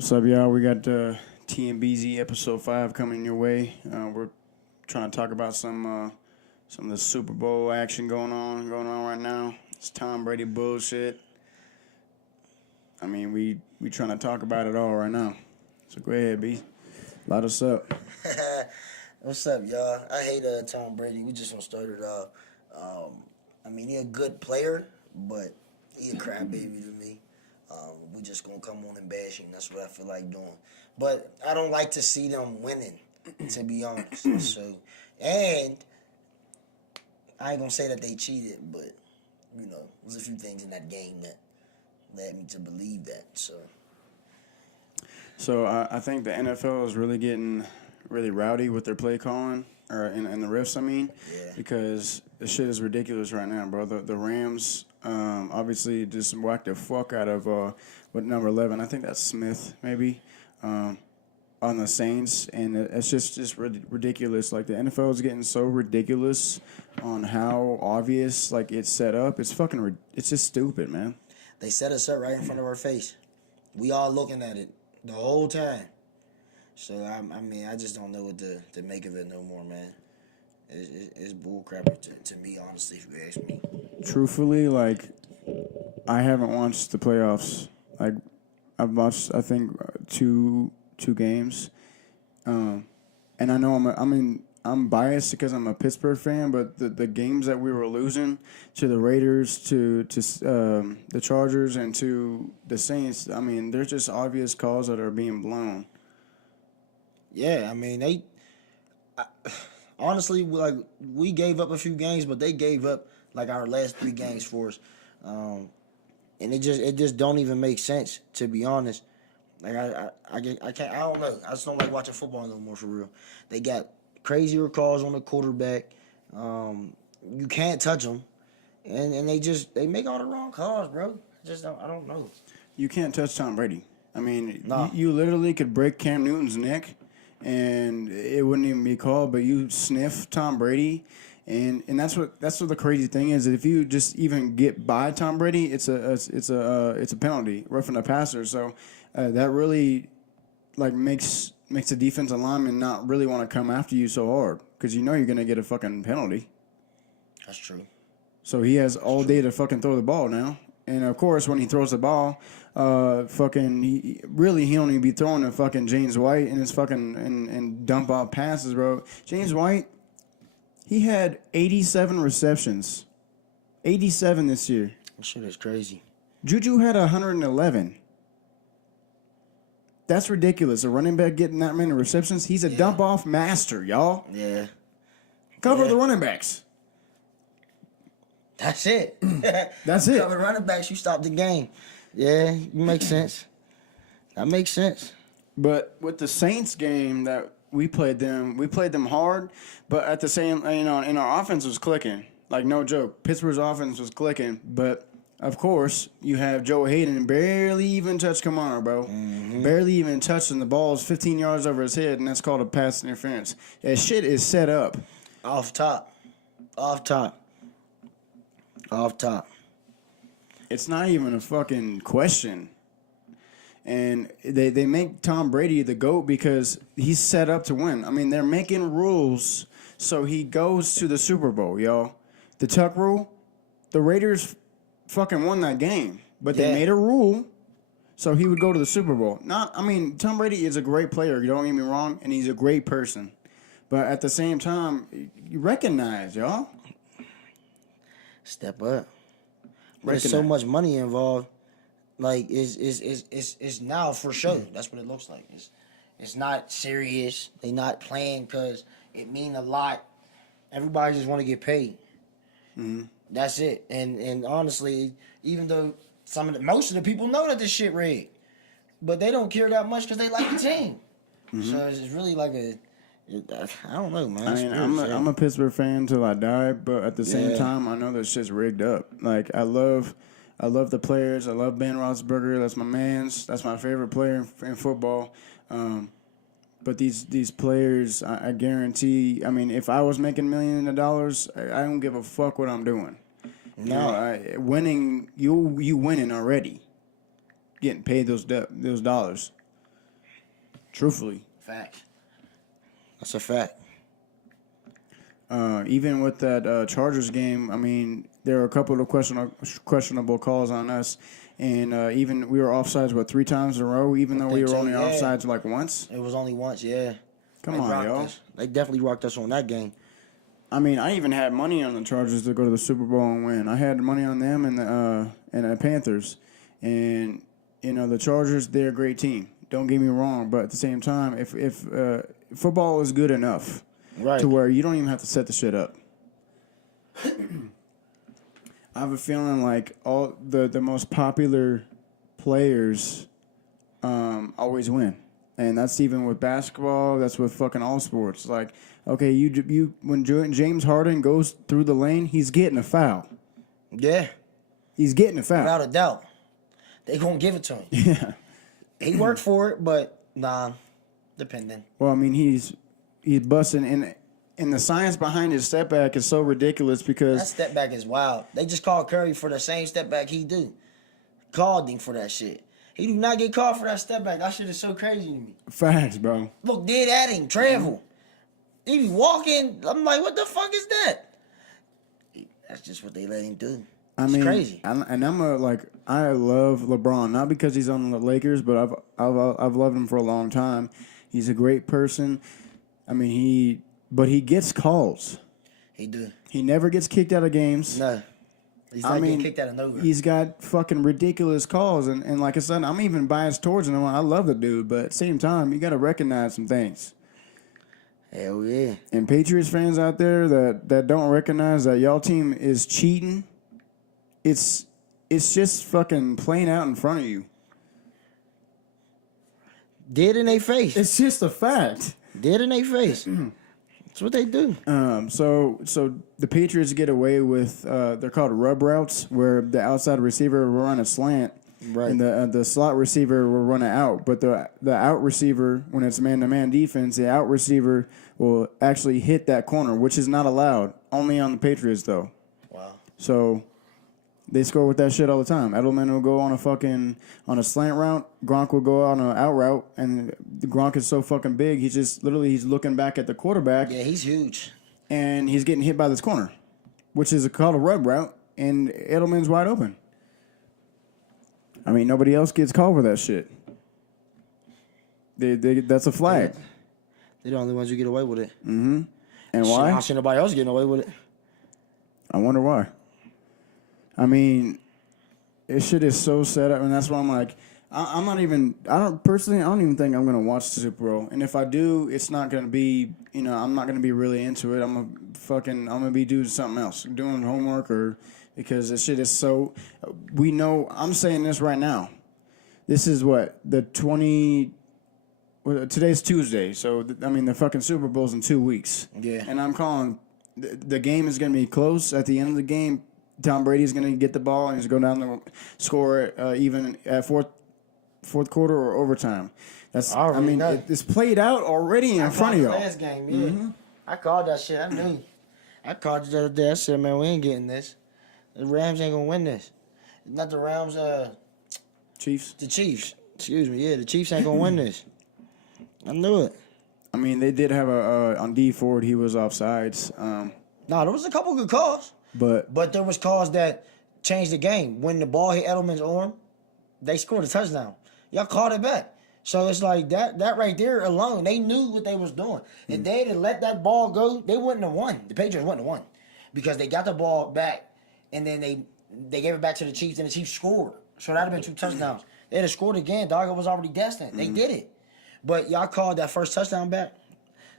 What's up, y'all? We got TMBZ episode 5 coming your way. We're trying to talk about some of the Super Bowl action going on right now. It's Tom Brady bullshit. I mean, we trying to talk about it all right now. So go ahead, B. Light us up. What's up, y'all? I hate Tom Brady. We just gonna start it off. He a good player, but he a crybaby to me. We just gonna come on and bash him. That's what I feel like doing. But I don't like to see them winning, to be honest. So, and I ain't gonna say that they cheated, but there's a few things in that game that led me to believe that. So I think the NFL is really getting really rowdy with their play calling, or in the refs, I mean, Yeah. because the shit is ridiculous right now, bro. The Rams obviously just whacked the fuck out of what number 11? I think that's Smith, maybe, on the Saints, and it's just ridiculous. Like the NFL is getting so ridiculous on how obvious like it's set up. It's fucking it's just stupid, man. They set us up right in front of our face. We all looking at it the whole time. So, I just don't know what to make of it no more, man. It's bullcrap to me, honestly, if you ask me. Truthfully, like, I haven't watched the playoffs. Like, I've watched, I think, two games. And I know I'm biased because I'm a Pittsburgh fan, but the games that we were losing to the Raiders, to the Chargers, and to the Saints, I mean, there's just obvious calls that are being blown. Yeah, honestly, we gave up a few games, but they gave up like our last 3 games for us, and it just don't even make sense, to be honest. Like I can't, I don't know. I just don't like watching football no more, for real. They got crazier calls on the quarterback. You can't touch them, and they make all the wrong calls, bro. I don't know. You can't touch Tom Brady. I mean, Nah. you literally could break Cam Newton's neck, and it wouldn't even be called. But you sniff Tom Brady, and that's what the crazy thing is. If you just even get by Tom Brady, it's a penalty, roughing the passer. So that really like makes the defensive lineman not really want to come after you so hard because you know you're gonna get a fucking penalty. That's true. So he has all day to fucking throw the ball now. And of course, when he throws the ball, he only be throwing to fucking James White and his fucking and dump off passes, bro. James White, he had 87 receptions, 87 this year. That shit is crazy. Juju had 111. That's ridiculous. A running back getting that many receptions, he's a dump off master, y'all. Yeah. Cover the running backs. That's it. That's it. Cover running backs, you stop the game. Yeah, it makes sense. That makes sense. But with the Saints game that we played them hard, but at the same, and our offense was clicking. Like, no joke. Pittsburgh's offense was clicking, but of course, you have Joe Hayden barely even touched Kamara, bro. Mm-hmm. Barely even touched, and the ball is 15 yards over his head, and that's called a pass interference. That shit is set up. Off top. It's not even a fucking question. And they make Tom Brady the GOAT because he's set up to win. I mean, they're making rules so he goes to the Super Bowl, y'all. The Tuck rule, the Raiders fucking won that game. But they made a rule so he would go to the Super Bowl. Tom Brady is a great player, don't get me wrong, and he's a great person. But at the same time, you recognize, y'all. Step up. There's so much money involved. Like it's now for show. That's what it looks like. It's not serious. They not playing because it mean a lot. Everybody just want to get paid. Mm-hmm. That's it. And honestly, even though most of the people know that this shit rigged, but they don't care that much because they like the team. Mm-hmm. So it's really like I don't know, man. I mean, I'm a Pittsburgh fan till I die, but at the same time, I know that shit's rigged up. Like, I love the players. I love Ben Roethlisberger. That's my man's. That's my favorite player in football. But these players, I guarantee. I mean, if I was making millions of dollars, I don't give a fuck what I'm doing. No, winning. You winning already. Getting paid those dollars. Truthfully. Facts. That's a fact. Even with that Chargers game, I mean, there were a couple of questionable calls on us. And even we were offsides, 3 times in a row, even though we were only offsides like once? It was only once, yeah. Come on, y'all. They definitely rocked us on that game. I mean, I even had money on the Chargers to go to the Super Bowl and win. I had money on them and the Panthers. And, you know, the Chargers, they're a great team. Don't get me wrong. But at the same time, if football is good enough to where you don't even have to set the shit up. I have a feeling like all the most popular players always win, and that's even with basketball. That's with fucking all sports. Like, okay, you when James Harden goes through the lane, he's getting a foul. Yeah, he's getting a foul without a doubt. They gonna give it to him. Yeah, he worked for it, but nah, depending. Well, I mean, he's busting and the science behind his step back is so ridiculous because that step back is wild. They just called Curry for the same step back he do. Called him for that shit. He do not get called for that step back. That shit is so crazy to me. Facts, bro. Look dead at him, travel. He be walking. I'm like, what the fuck is that? That's just what they let him do. It's crazy. I love LeBron, not because he's on the Lakers, but I've loved him for a long time. He's a great person. I mean, But he gets calls. He do. He never gets kicked out of games. No. He's not getting kicked out of nowhere. He's got fucking ridiculous calls. And like I said, I'm even biased towards him. I love the dude. But at the same time, you got to recognize some things. Hell yeah. And Patriots fans out there that don't recognize that y'all team is cheating, it's just fucking playing out in front of you. Dead in their face. It's just a fact. Dead in their face. That's what they do. So the Patriots get away with they're called rub routes, where the outside receiver will run a slant, right, and the slot receiver will run it out. But the out receiver, when it's man-to-man defense, the out receiver will actually hit that corner, which is not allowed. Only on the Patriots, though. Wow. So they score with that shit all the time. Edelman will go on a slant route. Gronk will go on an out route, and Gronk is so fucking big. He's looking back at the quarterback. Yeah, he's huge, and he's getting hit by this corner, which is called a rub route, and Edelman's wide open. I mean, nobody else gets called for that shit. That's a flag. They're the only ones who get away with it. Mm-hmm. And why? I see nobody else getting away with it. I wonder why. I mean, this shit is so set up, and that's why I'm like, I don't even think I'm gonna watch the Super Bowl. And if I do, it's not gonna be, I'm not gonna be really into it. I'm gonna be doing something else, doing homework, or because this shit is so. We know. I'm saying this right now. This is today's Tuesday, so the fucking Super Bowl's in 2 weeks. Yeah. And I'm calling. The game is gonna be close. At the end of the game, Tom Brady's going to get the ball and he's going down the score even at fourth quarter or overtime. It's played out already in front of y'all. Last game, yeah. Mm-hmm. I called that shit. I knew. I called it the other day. I said, man, we ain't getting this. The Rams ain't going to win this. Not the Rams, Chiefs? The Chiefs. Excuse me. Yeah, the Chiefs ain't going to win this. I knew it. I mean, they did have on D Ford, he was offsides. No, there was a couple good calls. But there was calls that changed the game. When the ball hit Edelman's arm, they scored a touchdown. Y'all called it back. So it's like that right there alone, they knew what they was doing. If they had let that ball go, they wouldn't have won. The Patriots wouldn't have won. Because they got the ball back, and then they gave it back to the Chiefs, and the Chiefs scored. So that would have been 2 touchdowns. They'd have scored again. Dog, it was already destined. They did it. But y'all called that first touchdown back.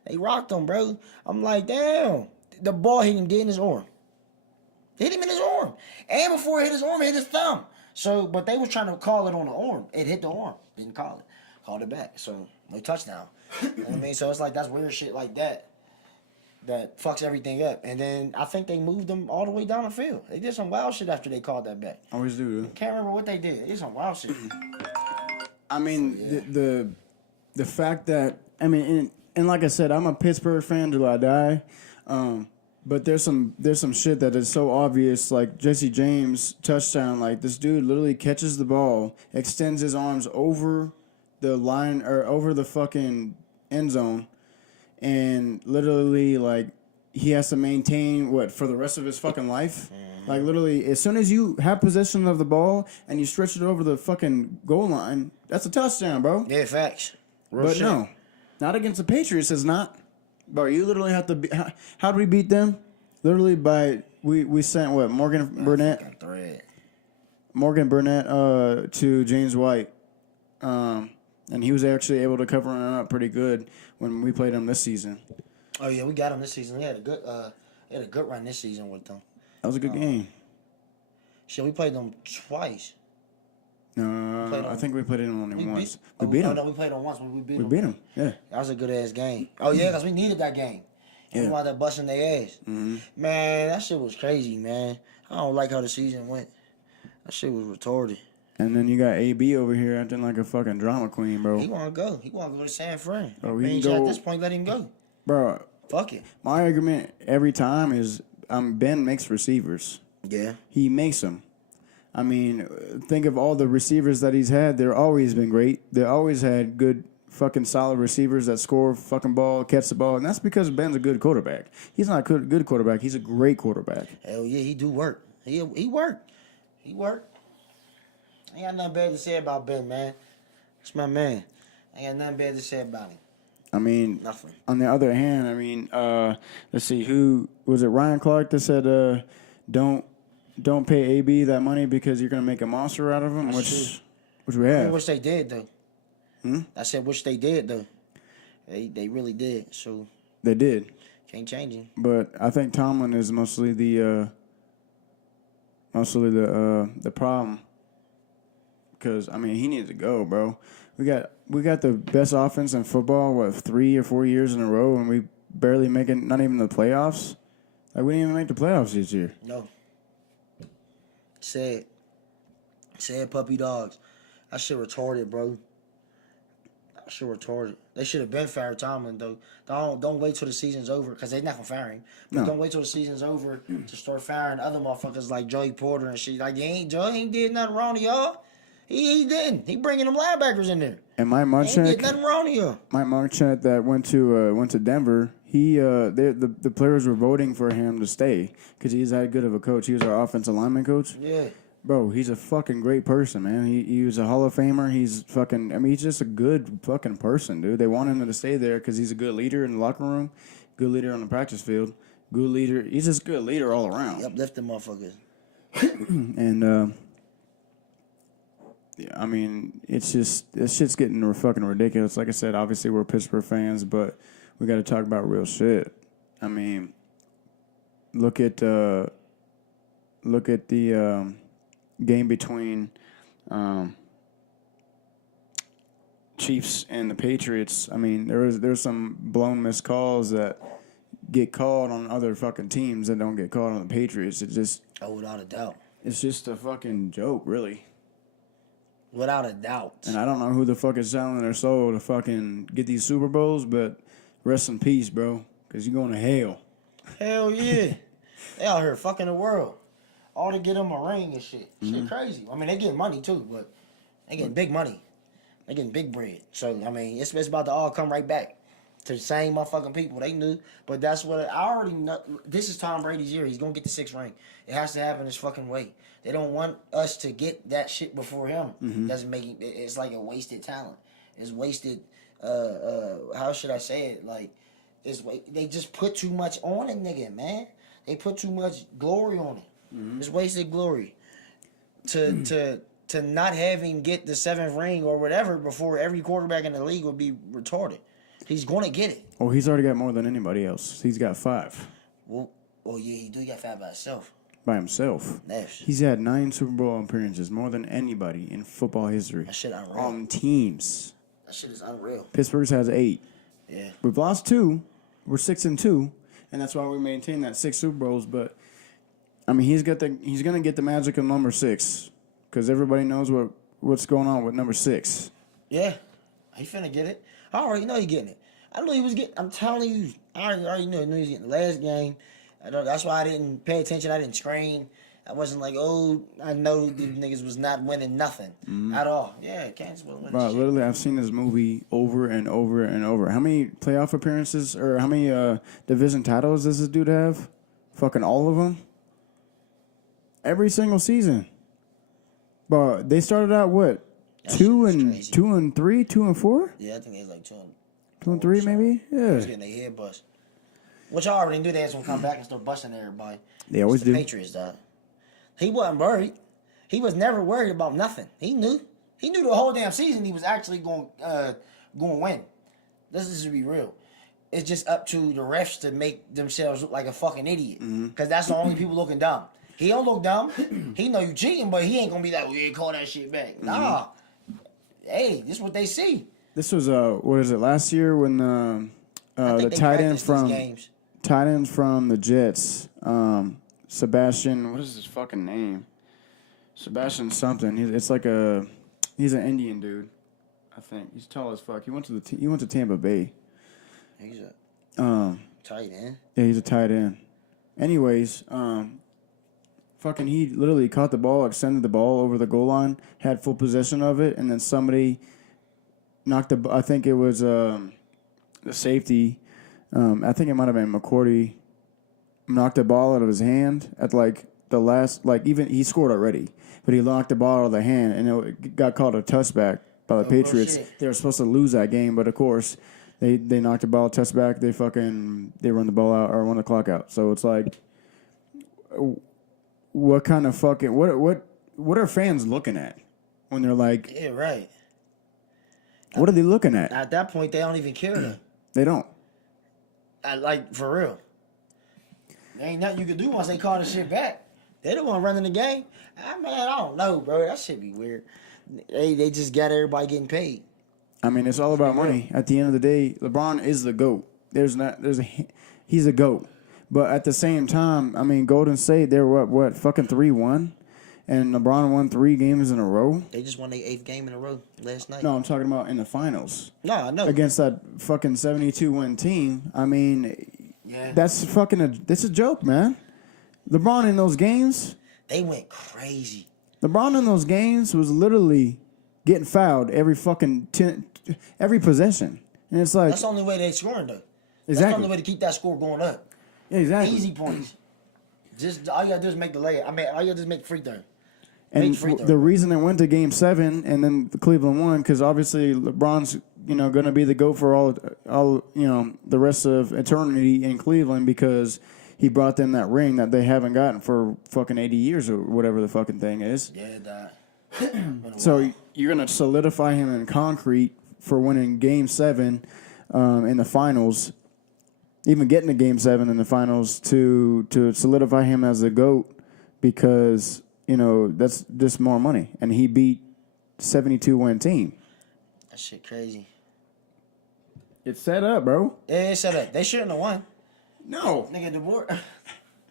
They rocked them, bro. I'm like, damn. The ball hit him dead in his arm. Hit him in his arm. And before it hit his arm, it hit his thumb. So, but they was trying to call it on the arm. It hit the arm. Didn't call it. Called it back. So, no touchdown. You know what I mean? So, it's like, that's weird shit like that fucks everything up. And then I think they moved them all the way down the field. They did some wild shit after they called that back. Always do. Can't remember what they did. They did some wild shit. I mean, the fact that, I mean, and like I said, I'm a Pittsburgh fan till I die. But there's some shit that is so obvious, like Jesse James touchdown. Like, this dude literally catches the ball, extends his arms over the line or over the fucking end zone, and literally like he has to maintain what for the rest of his fucking life. Like literally, as soon as you have possession of the ball and you stretch it over the fucking goal line, that's a touchdown, bro. Yeah, facts. Real But shit. no, not against the Patriots. It's not. Bro, you literally have to. How did we beat them? Literally by we sent what Morgan Burnett to James White, and he was actually able to cover him up pretty good when we played him this season. Oh yeah, we got him this season. He had a good run this season with them. That was a good game. Shit, we played them twice. No, I think we played him only once. We beat him. No, we played him once. We beat We him. beat him. Yeah. That was a good ass game. Oh yeah, because we needed that game. And we wound up busting their ass. Mm-hmm. Man, that shit was crazy, man. I don't like how the season went. That shit was retarded. And then you got AB over here acting like a fucking drama queen, bro. He want to go. He want to go to San Fran. Bro, I he mean, can go- at this point, let him go. Bro, Fuck it. my argument every time is Ben makes receivers. Yeah. He makes them. I mean, think of all the receivers that he's had. They're always been great. They always had good fucking solid receivers that score fucking ball, catch the ball. And that's because Ben's a good quarterback. He's not a good quarterback. He's a great quarterback. Hell yeah, he do work. He work. He work. I ain't got nothing bad to say about Ben, man. That's my man. I ain't got nothing bad to say about him. I mean, Nothing. on the other hand, I mean, let's see, who was it? Ryan Clark that said, don't pay AB that money because you're gonna make a monster out of him, which we I have. wish they did though. I said wish they did though. They really did. So They did, can't change him. but I think Tomlin is mostly the problem. Because I mean, he needs to go, bro. We got the best offense in football. What 3 or 4 years in a row, and we barely making not even the playoffs. Like we didn't even make the playoffs this year. No. Sad puppy dogs. That shit retarded, bro. That shit retarded. They should have been fired Tomlin though. Don't wait till the season's over because they're not gonna fire him. But No. don't wait till the season's over to start firing other motherfuckers like Joey Porter and shit. Like Joey ain't did nothing wrong to y'all. He didn't. He bringing them linebackers in there. And Mike He ain't did Munchak, nothing wrong to y'all. Mike Munchak that went to Denver. The players were voting for him to stay because he's that good of a coach. He was our offensive lineman coach. Yeah. Bro, he's a fucking great person, man. He was a Hall of Famer. He's fucking. I mean, he's just a good fucking person, dude. They want him to stay there because he's a good leader in the locker room, good leader on the practice field, good leader. He's just a good leader all around. He uplifting motherfuckers. And yeah, I mean, it's just this shit's getting fucking ridiculous. Like I said, obviously we're Pittsburgh fans, but we got to talk about real shit. I mean, look at the game between Chiefs and the Patriots. I mean, there's some blown missed calls that get called on other fucking teams that don't get called on the Patriots. Oh, without a doubt. It's just a fucking joke, really. Without a doubt. And I don't know who the fuck is selling their soul to fucking get these Super Bowls, but rest in peace, bro, because you're going to hell. Hell yeah. They out here fucking the world. All to get them a ring and shit. Mm-hmm. Shit crazy. I mean, they getting money too, but they getting big money. They getting big bread. So, I mean, it's about to all come right back to the same motherfucking people. They knew. But that's what I already know. This is Tom Brady's year. He's going to get the 6th ring. It has to happen this fucking way. They don't want us to get that shit before him. Doesn't make it. It's like a wasted talent. It's wasted. How should I say it? Like, they just put too much on a nigga, man. They put too much glory on it. It's wasted glory. To not have him get the 7th ring or whatever before every quarterback in the league would be retarded. He's gonna get it. Oh, he's already got more than anybody else. He's got 5 Well, yeah, he do got 5 by himself. by himself. That's He's had 9 Super Bowl appearances, more than anybody in football history. that shit unreal. On teams. That shit is unreal. Pittsburgh's has 8. Yeah. We've lost 2. We're 6-2, and that's why we maintain that 6 Super Bowls. But I mean, he's gonna get the magic of number 6 because everybody knows what's going on with number 6. Yeah. He finna get it. I already know he getting it. I knew he was getting. I'm telling you, I already knew he was getting the last game. That's why I didn't pay attention. I didn't scream. I wasn't like, oh, I know these niggas was not winning nothing at all. Yeah, Kansas wasn't winning Bro, shit. literally, I've seen this movie over and over and over. How many playoff appearances or how many division titles does this dude have? Fucking all of them. Every single season. But they started out what? That shit Two is and crazy. 2 and 3, 2 and 4, Yeah, I think it's like 2 and 2 and 3 maybe. He's Yeah, getting their head bust. Which I already knew they was gonna come back and start busting everybody. they always It's the do. Patriots, dog. He wasn't worried. He was never worried about nothing. He knew. He knew the whole damn season he was actually going to win. This is to be real. It's just up to the refs to make themselves look like a fucking idiot. Because that's the only people looking dumb. He don't look dumb. He know you cheating, but he ain't gonna be like, well, you ain't call that shit back. Nah. Hey, this is what they see. This was what is it? Last year when I think the they tight end practiced these from games. the Jets, Sebastian. What is his fucking name? Sebastian something. He's an Indian dude. I think he's tall as fuck. He went to Tampa Bay. He's a tight end. Yeah, he's a tight end. Anyways, fucking he literally caught the ball, extended the ball over the goal line, had full possession of it, and then somebody knocked I think it was the safety. I think it might have been McCourty. Knocked the ball out of his hand at like the last, like even he scored already, but he knocked the ball out of the hand, and it got called a touchback by the Patriots. shit. They were supposed to lose that game, but of course. They knocked the ball, touchback. They run the ball out or run the clock out. So it's like, what kind of fucking what are fans looking at when they're like, Yeah, right. what are they looking at? At that point, they don't even care. Though. They don't. Like, for real. There ain't nothing you can do once they call the shit back. They the one running the game. Man, I don't know, bro. That shit be weird. They just got everybody getting paid. I mean, it's all about money. At the end of the day, LeBron is the GOAT. He's a GOAT. But at the same time, I mean, Golden State, they're what fucking 3-1, and LeBron won 3 games in a row. They just won their 8th game in a row last night. No, I'm talking about in the finals No, I know. against that fucking 72-win team. I mean, Yeah. that's that's a joke, man. LeBron in those games, They went crazy. LeBron in those games was literally getting fouled every fucking every possession, and it's like That's the only way they scoring, though. That's the Exactly. only way to keep that score going up. exactly. Easy points. Just all you gotta do is make the layup. I mean, all you gotta do is make the free throw. And Make free throw. the reason they went to Game 7 and then the Cleveland won because obviously LeBron's going to be the GOAT for all the rest of eternity in Cleveland because he brought them that ring that they haven't gotten for fucking 80 years or whatever the fucking thing is. Yeah, that. So you're going to solidify him in concrete for winning Game 7 in the finals, even getting to Game 7 in the finals to solidify him as the GOAT because, that's just more money. And he beat 72-win team. That shit crazy. It's set up, bro. Yeah, they set up. They shouldn't have won. No. Nigga,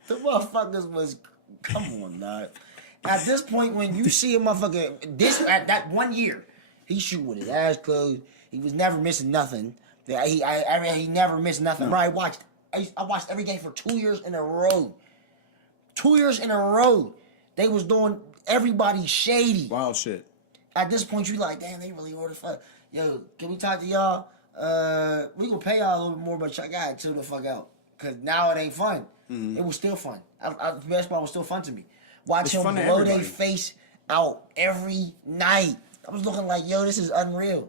the motherfuckers was, come on, dog. At this point, when you see a motherfucker, at that 1 year, he shoot with his eyes closed. He was never missing nothing. He never missed nothing. No. Bro, I watched every game for 2 years in a row. 2 years in a row. They was doing everybody shady. Wild shit. At this point, you like, damn, they really ordered fuck. Yo, can we talk to y'all? We gonna pay y'all a little bit more, but y'all gotta chill the fuck out. Cause now it ain't fun. Mm-hmm. It was still fun. Basketball was still fun to me. Watch It's him fun to blow their everybody. face out every night. I was looking like, yo, this is unreal.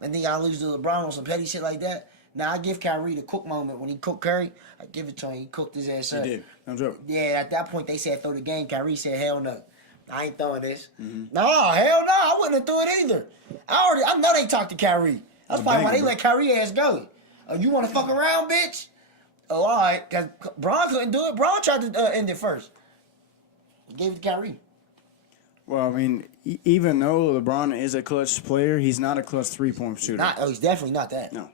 And then I lose to LeBron on some petty shit like that. Now I give Kyrie the cook moment when he cooked Curry. I give it to him. He cooked his ass He up. did. No joke. Yeah, at that point they said throw the game. Kyrie said hell no. I ain't throwing this. Mm-hmm. No, hell no. I wouldn't have threw it either. I know they talked to Kyrie. That's probably why they banger, let Kyrie ass go. You want to fuck around, bitch? Oh, all right. Because Bron couldn't do it. Bron tried to end it first. He gave it to Kyrie. Well, I mean, even though LeBron is a clutch player, he's not a clutch 3-point shooter. He's definitely not that. No.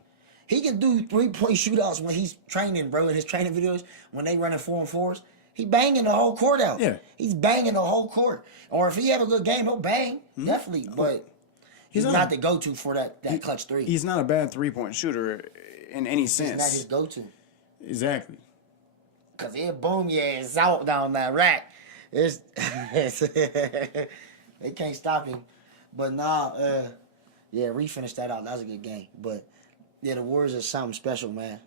He can do 3-point shootouts when he's training, bro. In his training videos, when they running 4-on-4s, he banging the whole court out. Yeah. He's banging the whole court. Or if he have a good game, he'll bang. Definitely. But he's not- not the go-to for that clutch 3. He's not a bad 3-point shooter in any He's not his sense. go-to. Exactly. Because he'll boom your ass out down that rack. They can't stop him. But nah, Reed finished that out. That was a good game. But yeah, the Warriors are something special, man.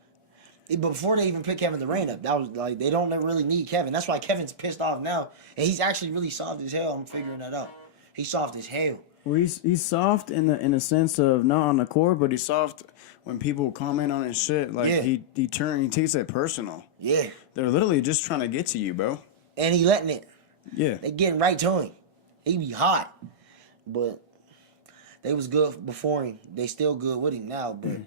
Before they even picked Kevin Durant up, that was like they don't really need Kevin. That's why Kevin's pissed off now, and he's actually really soft as hell. I'm figuring that out. He's soft as hell. Well, he's soft in the sense of not on the court, but he's soft when people comment on his shit. Like he takes it personal. Yeah, they're literally just trying to get to you, bro. And he letting it. Yeah, they getting right to him. He be hot, but they was good before him. They still good with him now, but.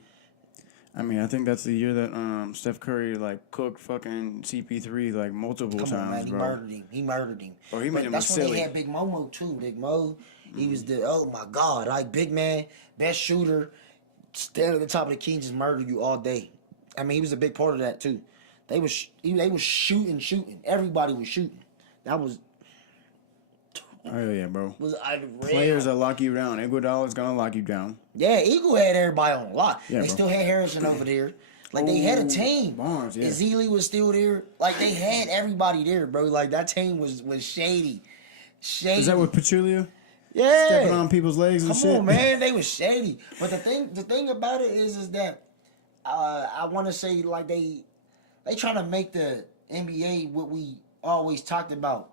I mean, I think that's the year that Steph Curry like cooked fucking CP3 like multiple times, on, man. bro. He murdered him. Or he made him that's silly. When they had Big Momo too. Big Mo, he was the oh my god, like big man, best shooter, stand at the top of the key, just murder you all day. I mean, he was a big part of that too. They was shooting. Everybody was shooting. That was. Oh yeah, bro. Was players that lock you down. Iguodala is gonna lock you down. Yeah, Eagle had everybody on lock. Yeah, they still had Harrison over there. Like they had a team. Barnes, yeah. Ezeli was still there. Like they had everybody there, bro. Like that team was shady. Shady. Is that with Pachulia? Yeah. Stepping on people's legs and shit. Come on, man. They was shady. But the thing about it is that I want to say like they trying to make the NBA what we always talked about.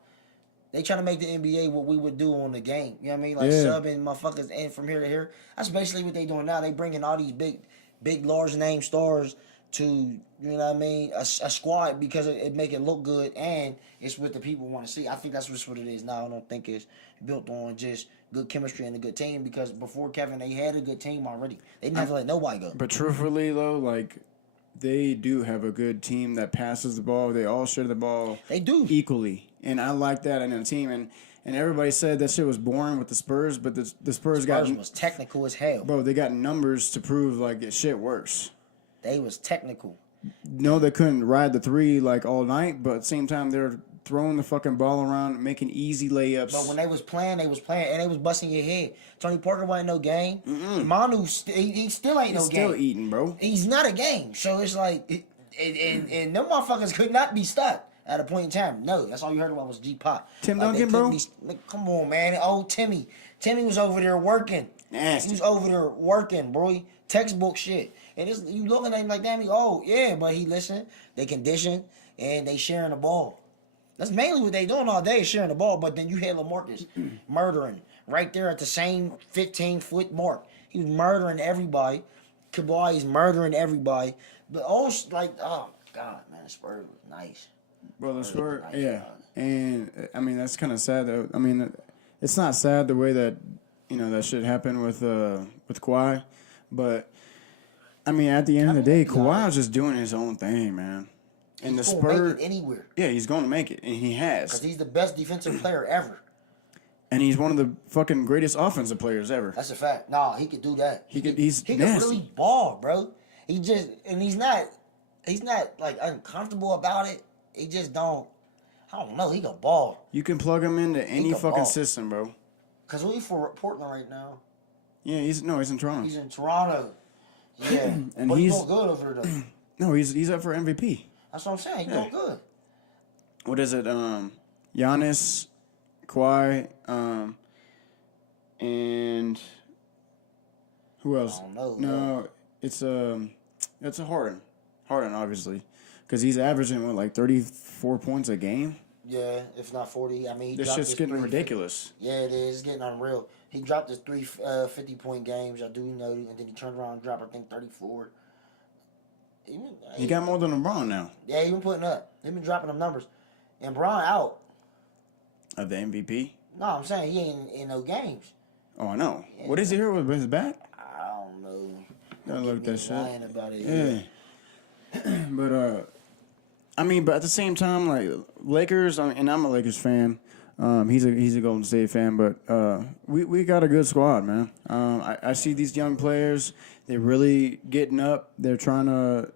They trying to make the NBA what we would do on the game. You know what I mean? Like subbing motherfuckers in from here to here. That's basically what they doing now. They bringing all these big, large name stars to, you know what I mean, a squad because it make it look good and it's what the people want to see. I think that's just what it is now. I don't think it's built on just good chemistry and a good team because before Kevin, they had a good team already. They didn't have to let nobody go. But truthfully, though, like, they do have a good team that passes the ball. They all share the ball. They do. Equally. And I like that in a team. And everybody said that shit was boring with the Spurs, but the Spurs was technical as hell. Bro, they got numbers to prove, like, shit works. They was technical. No, they couldn't ride the three, like, all night, but at the same time, they're throwing the fucking ball around, making easy layups. But when they was playing, and they was busting your head. Tony Parker wasn't no game. Manu, he still ain't no game. He's still eating, bro. He's not a game. So it's like, and them motherfuckers could not be stopped at a point in time. No, that's all you heard about was G-Pop. Tim Duncan, bro? Come on, man. Oh, Timmy. Timmy was over there working. Nasty. He was over there working, bro. Textbook shit. And you looking at him like, damn, but he listen. They condition, and they sharing the ball. That's mainly what they doing all day, is sharing the ball. But then you had LaMarcus murdering right there at the same 15-foot mark. He was murdering everybody. Kawhi is murdering everybody. But oh God, man, the Spurs was nice. Well, the Spurs, yeah. And, I mean, that's kind of sad, though. I mean, it's not sad the way that, that shit happened with Kawhi. But, I mean, at the end of the day, Kawhi was just doing his own thing, man. And the Spurs, make it anywhere. Yeah, he's going to make it, and he has. Because he's the best defensive player ever. And he's one of the fucking greatest offensive players ever. That's a fact. Nah, he could do that. He could really ball, bro. He's not like uncomfortable about it. He just don't. I don't know. He can ball. You can plug him into any fucking system, bro. Cause we for Portland right now. Yeah, he's in Toronto. He's in Toronto. Yeah, and but he's doing good over there though. No, he's up for MVP. That's what I'm saying. He's doing good. What is it? Giannis, Kawhi, and who else? I don't know. No, it's a Harden. Harden, obviously, because he's averaging like 34 points a game. Yeah, if not 40. I mean, this shit's getting ridiculous. Yeah, it is. It's getting unreal. He dropped his 3 50-point games. I do know, and then he turned around and dropped, I think, 34. He got more than LeBron now. Yeah, he been putting up. He been dropping them numbers. And Bron out. Of the MVP? No, I'm saying he ain't in no games. Oh, I know. Yeah. What is he here with his back? I don't know. Gotta look at that shit. Lying about it. Yeah. But at the same time, like Lakers, and I'm a Lakers fan. He's a Golden State fan, but we got a good squad, man. I see these young players. They're really getting up. They're trying to,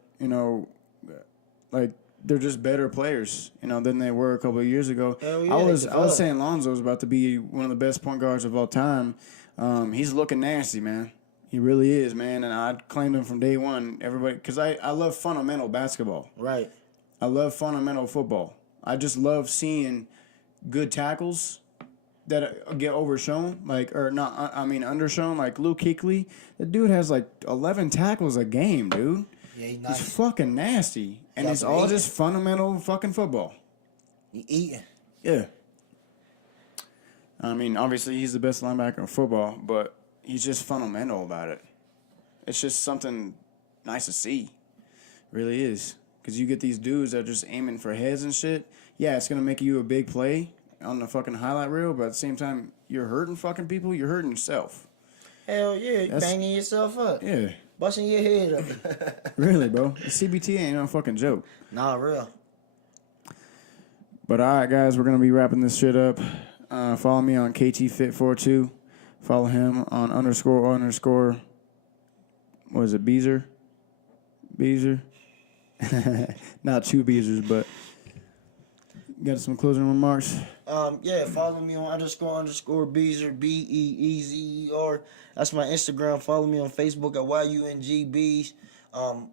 like they're just better players, than they were a couple of years ago. Yeah, I was saying Lonzo's about to be one of the best point guards of all time. He's looking nasty, man. He really is, man. And I claimed him from day one. Everybody, because I love fundamental basketball. Right. I love fundamental football. I just love seeing good tackles that get overshown, like or not. I mean undershown, like Luke Kuechly. The dude has like 11 tackles a game, dude. Yeah, he's nice. He's fucking nasty, and Yeah, it's but all he- just fundamental fucking football. He eating. Yeah. I mean, obviously he's the best linebacker in football, but he's just fundamental about it. It's just something nice to see. Really is. Because you get these dudes that are just aiming for heads and shit. Yeah, it's going to make you a big play on the fucking highlight reel, but at the same time, you're hurting fucking people, you're hurting yourself. Hell yeah, you That's- banging yourself up. Yeah. Busting your head up. Really, bro. The CBT ain't no fucking joke. Nah, real. But all right, guys, we're going to be wrapping this shit up. Follow me on KTFit42. Follow him on __ what is it, Beezer? Not two Beezers, but got some closing remarks? Yeah, follow me on __ Beezer, BEEZER. That's my Instagram. Follow me on Facebook at YUNGBees.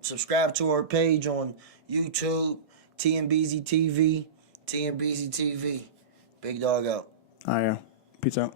Subscribe to our page on YouTube, TNBZ TV, TNBZ TV. Big dog out. Oh, yeah. Peace out.